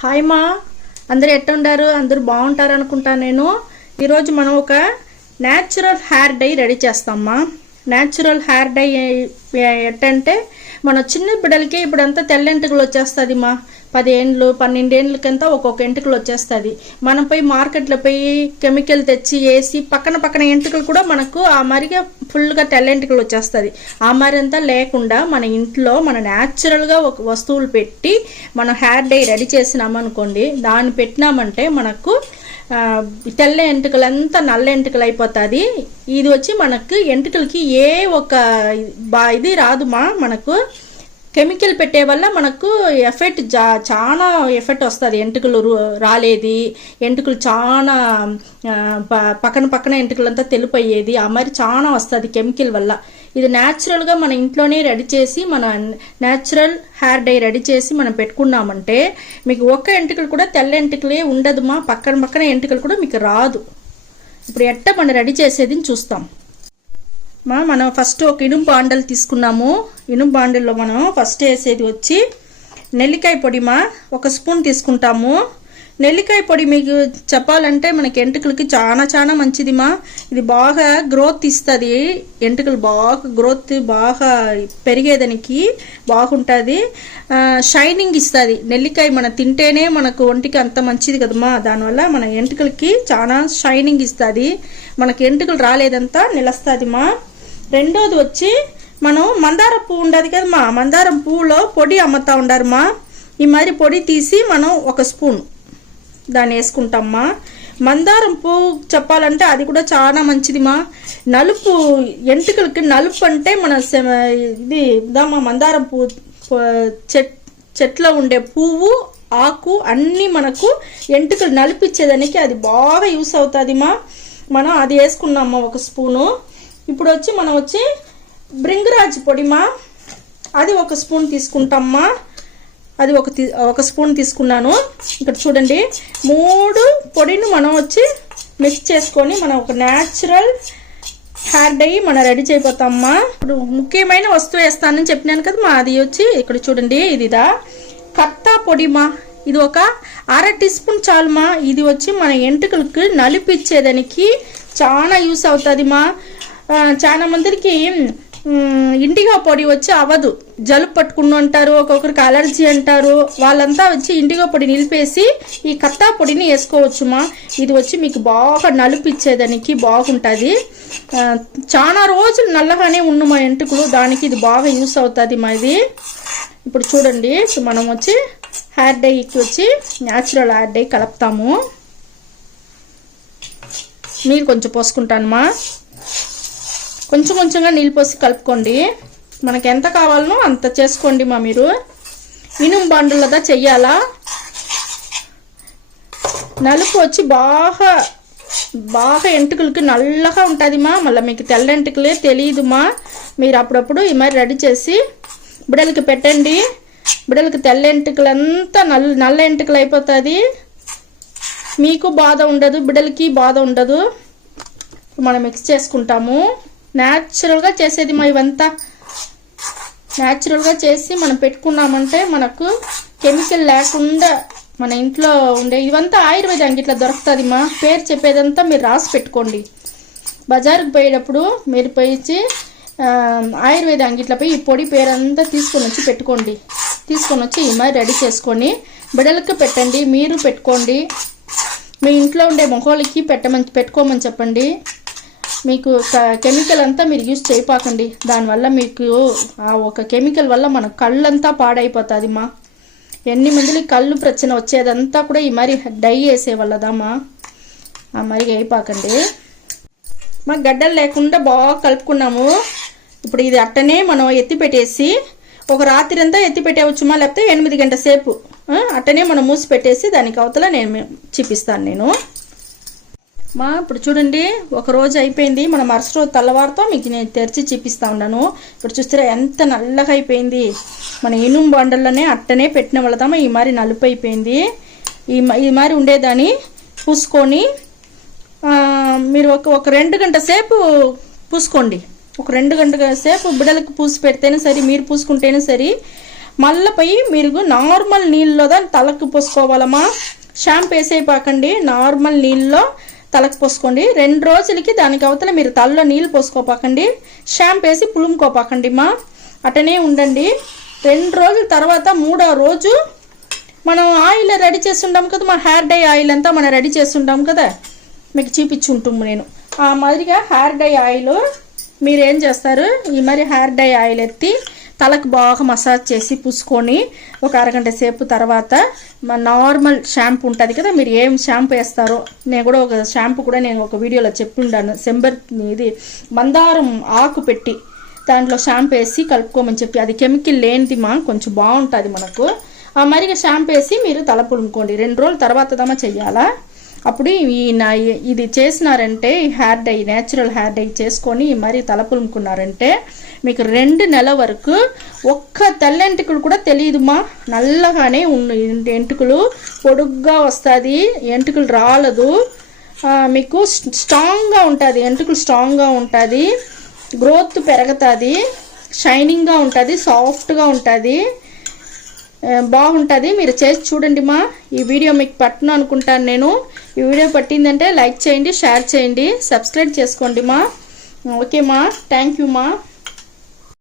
Hi మా. అందరు ఎట్టుండారు? అందరూ బాగుంటారు అనుకుంటా నేను. ఈరోజు మనం ఒక న్యాచురల్ హెయిర్ డై రెడీ చేస్తామ్మా న్యాచురల్ హెయిర్ డై ఎట్టంటే మన చిన్న బిడ్డలకి ఇప్పుడంతా తెల్లెంటుకలు వచ్చేస్తుంది మా పదేండ్లు పన్నెండేండ్లకంతా ఒక్కొక్క ఎంటుకలు వచ్చేస్తుంది. మనం పోయి మార్కెట్లో పోయి కెమికల్ తెచ్చి వేసి పక్కన పక్కన ఎంటుకలు కూడా మనకు ఆ మరిగా ఫుల్గా తెల్లెంటుకలు వచ్చేస్తుంది. ఆ మరి అంతా లేకుండా మన ఇంట్లో మన న్యాచురల్గా ఒక వస్తువులు పెట్టి మనం హెయిర్ డై రెడీ చేసినామనుకోండి దాన్ని పెట్టినామంటే మనకు తెల్ల తెల్ల ఎంటుకలంతా నల్ల ఎంటుకలు అయిపోతుంది ఇది వచ్చి మనకు ఎంటుకలకి ఏ ఒక బా ఇది రాదుమా మనకు? కెమికల్ పెట్టే వల్ల మనకు ఎఫెక్ట్ జా చాలా ఎఫెక్ట్ వస్తుంది. ఎంటుకలు రు- రాలేది. ఎంటుకలు చాలా ప- పక్కన పక్కన ఎంటుకలంతా తెలుపు అయ్యేది ఆ మరి చాలా వస్తుంది కెమికల్ వల్ల. ఇది న్యాచురల్గా మన ఇంట్లోనే రెడీ చేసి మన న్యాచురల్ హెయిర్ డై రెడీ చేసి మనం పెట్టుకున్నామంటే మీకు ఒక్క ఎంటుకలు కూడా తెల్ల ఎంటుకలే ఉండదుమా? పక్కన పక్కన ఎంటుకలు కూడా మీకు రాదు. ఇప్పుడు ఎట్ట మనం రెడీ చేసేది చూస్తాం. మా మనం ఫస్ట్ ఒక ఇనుము బాండలు తీసుకున్నాము. ఇనుము బాండల్లో మనం ఫస్ట్ వేసేది వచ్చి నెల్లికాయ పొడి మా ఒక స్పూన్ తీసుకుంటాము. నెల్లికాయ పొడి మీకు చెప్పాలంటే మనకి ఎంటుకలకి చాలా చాలా మంచిది మా. ఇది బాగా గ్రోత్ ఇస్తుంది. ఎంటుకలు బాగా గ్రోత్ బాగా పెరిగేదానికి బాగుంటుంది. షైనింగ్ ఇస్తుంది. నెల్లికాయ మనం తింటేనే మనకు ఒంటికి అంత మంచిది కదమ్మా దానివల్ల మన ఎంటుకలకి చాలా షైనింగ్ ఇస్తుంది. మనకి ఎంటుకలు రాలేదంతా నిలుస్తుంది మా. రెండోది వచ్చి మనం మందార పువ్వు ఉండదు కదమ్మా మందారం పువ్వులో పొడి అమ్ముతా ఉండారు ఈ మరి పొడి తీసి మనం ఒక స్పూన్ దాన్ని వేసుకుంటామ్మా మందారం పువ్వు చెప్పాలంటే అది కూడా చాలా మంచిదిమా నలుపు ఎంటుకలకి నలుపు అంటే మన సె- ఇది ఇదమ్మా మందారం పువ్వు చెట్ చెట్లో ఉండే పువ్వు ఆకు అన్నీ మనకు ఎంటుకలు నలిపిచ్చేదానికి అది బాగా యూస్ అవుతుందిమా మనం అది వేసుకున్నామా ఒక స్పూను. ఇప్పుడు వచ్చి మనం వచ్చి బ్రింగరాజ్ పొడిమా? అది ఒక స్పూన్ తీసుకుంటామ్మా. అది ఒక తీ- ఒక స్పూన్ తీసుకున్నాను. ఇక్కడ చూడండి. మూడు పొడిని మనం వచ్చి మిక్స్ చేసుకొని మనం ఒక న్యాచురల్ హెయిర్ డై మనం రెడీ చేయబోతామ్మా. ఇప్పుడు ముఖ్యమైన వస్తువు వేస్తానని చెప్పినాను కదా మా అది వచ్చి ఇక్కడ చూడండి ఇదిదా. కత్తా పొడిమా. ఇది ఒక అర టీ స్పూన్ చాలుమా. ఇది వచ్చి మన ఎంటుకలకి నలిపిచ్చేదానికి చాలా యూస్ అవుతుంది చాలా మందికి ఇండిగో పొడి వచ్చి అవ్వదు. జలుబు పట్టుకుని అంటారు ఒక్కొక్కరికి అలర్జీ అంటారు. వాళ్ళంతా వచ్చి ఇండిగో పొడి నిలిపేసి ఈ కత్తా పొడిని వేసుకోవచ్చుమా? ఇది వచ్చి మీకు బాగా నలిపిచ్చేదానికి బాగుంటుంది. చాలా రోజులు నల్లగానే ఉండు మా ఎంటుకులు దానికి ఇది బాగా యూస్ అవుతుంది మా ఇది ఇప్పుడు చూడండి మనం వచ్చి హెయిర్ డైకి వచ్చి న్యాచురల్ హెయిర్ డై కలుపుతాము. మీరు కొంచెం పోసుకుంటానమ్మా. కొంచెం కొంచెంగా నీళ్ళు పోసి కలుపుకోండి. మనకి ఎంత కావాలనో అంత చేసుకోండి మా మీరు. ఇనుము బండులదా చెయ్యాలా? నలుపు వచ్చి బాగా బాగా ఎంటుకలకి నల్లగా ఉంటుందిమా మళ్ళీ మీకు తెల్ల ఎంటుకలే తెలియదు మీరు అప్పుడప్పుడు ఈ మరి రెడీ చేసి బిడలకి పెట్టండి. బిడలకి తెల్ల ఎంటుకలంతా నల్ల నల్ల ఎంటుకలు అయిపోతుంది. మీకు బాధ ఉండదు బిడలకి బాధ ఉండదు. మనం మిక్స్ చేసుకుంటాము. న్యాచురల్గా చేసేది మా ఇవంతా. న్యాచురల్గా చేసి మనం పెట్టుకున్నామంటే మనకు కెమికల్ లేకుండా మన ఇంట్లో ఉండే ఇవంతా ఆయుర్వేద అంగిట్లో దొరుకుతుంది మా. పేరు చెప్పేదంతా మీరు రాసి పెట్టుకోండి. బజారుకు పోయేటప్పుడు మీరు పోయి ఆయుర్వేద అంగిట్లో పోయి ఈ పొడి పేరంతా తీసుకొని వచ్చి పెట్టుకోండి. తీసుకొని వచ్చి ఈ మరి రెడీ చేసుకొని బిడలకు పెట్టండి మీరు పెట్టుకోండి. మీ ఇంట్లో ఉండే మొహోళ్ళకి పెట్టమని పెట్టుకోమని చెప్పండి. మీకు క- కెమికల్ అంతా మీరు యూజ్ చేయపాకండి. దానివల్ల మీకు ఆ ఒక కెమికల్ వల్ల మన కళ్ళంతా పాడైపోతుంది మా. ఎన్ని మందికి కళ్ళు ప్రచన వచ్చేదంతా కూడా ఈ మరి డై వేసే వల్లదామా ఆ మరి అయిపోకండి. మా గడ్డలు లేకుండా బాగా కలుపుకున్నాము. ఇప్పుడు ఇది అట్టనే మనం ఎత్తి పెట్టేసి ఒక రాత్రి అంతా ఎత్తి పెట్టేవచ్చుమా లేకపోతే ఎనిమిది గంటల సేపు అట్టనే మనం మూసి పెట్టేసి దానికి అవతల నేను చూపిస్తాను నేను. మా ఇప్పుడు చూడండి ఒక రోజు అయిపోయింది. మన మరుసటి రోజు తెల్లవారితో మీకు నేను తెరిచి చూపిస్తా ఉన్నాను. ఇప్పుడు చూస్తారా ఎంత నల్లగా అయిపోయింది. మన ఇనుము బండల్లోనే అట్టనే పెట్టిన వాళ్ళదామా ఈ మరి నలుపు అయిపోయింది ఈ మ- ఈ మరి ఉండేదాన్ని పూసుకొని మీరు ఒక ఒక రెండు గంట సేపు పూసుకోండి. ఒక రెండు గంటల సేపు బిడలకు పూసి పెడితేనే సరే మీరు పూసుకుంటేనే సరే. మళ్ళీ పోయి మీరు నార్మల్ నీళ్ళలో దాన్ని తలకు పూసుకోవాలమ్మా. షాంపూ వేసేయపాకండి నార్మల్ నీళ్ళలో తలకు పోసుకోండి. రెండు రోజులకి దానికి అవతల మీరు తలలో నీళ్ళు పోసుకోపాకండి. షాంపూ వేసి పులుముకోపాకండి మా అటనే ఉండండి. రెండు రోజుల తర్వాత మూడో రోజు మనం ఆయిల్ రెడీ చేస్తుంటాం కదా మన హెయిర్ డై ఆయిల్ అంతా మనం రెడీ చేస్తుంటాం కదా. మీకు చూపించుంటాము నేను. ఆ మాదిరిగా హెయిర్ డై ఆయిల్ మీరు ఏం చేస్తారు? ఈ మరి హెయిర్ డై ఆయిల్ ఎత్తి తలకు బాగా మసాజ్ చేసి పూసుకొని ఒక అరగంట సేపు తర్వాత మా నార్మల్ షాంపూ ఉంటుంది కదా మీరు ఏం షాంపూ వేస్తారో నేను కూడా ఒక షాంపూ కూడా నేను ఒక వీడియోలో చెప్పిండాను. సెంబర్ ఇది మందారం ఆకు పెట్టి దాంట్లో షాంపూ వేసి కలుపుకోమని చెప్పి అది కెమికల్ లేనిది మా కొంచెం బాగుంటుంది మనకు. ఆ మరిగా షాంపూ వేసి మీరు తల పులుముకోండి. రెండు రోజుల తర్వాత దమా చెయ్యాలా? అప్పుడు ఈ నా ఇది చేసినారంటే ఈ hair dye natural hair dye చేసుకొని మరి తలపులుముకున్నారంటే మీకు రెండు నెలల వరకు ఒక్క తెల్లెంటుకలు కూడా తెలియదుమా? నల్లగానే ఉన్న ఎంటుకలు. పొడుగ్గా వస్తుంది ఎంటుకలు రాలదు. మీకు స్ట్రాంగ్గా ఉంటుంది ఎంటుకలు స్ట్రాంగ్గా ఉంటుంది. గ్రోత్ పెరుగుతుంది షైనింగ్గా ఉంటుంది సాఫ్ట్గా ఉంటుంది. బాగుంటుంది. మీరు చేసి చూడండి మా. ఈ వీడియో మీకు పట్టును అనుకుంటాను నేను. ఈ వీడియో పట్టిందంటే లైక్ చేయండి షేర్ చేయండి సబ్స్క్రైబ్ చేసుకోండి మా. ఓకే మా. థ్యాంక్ యూ మా.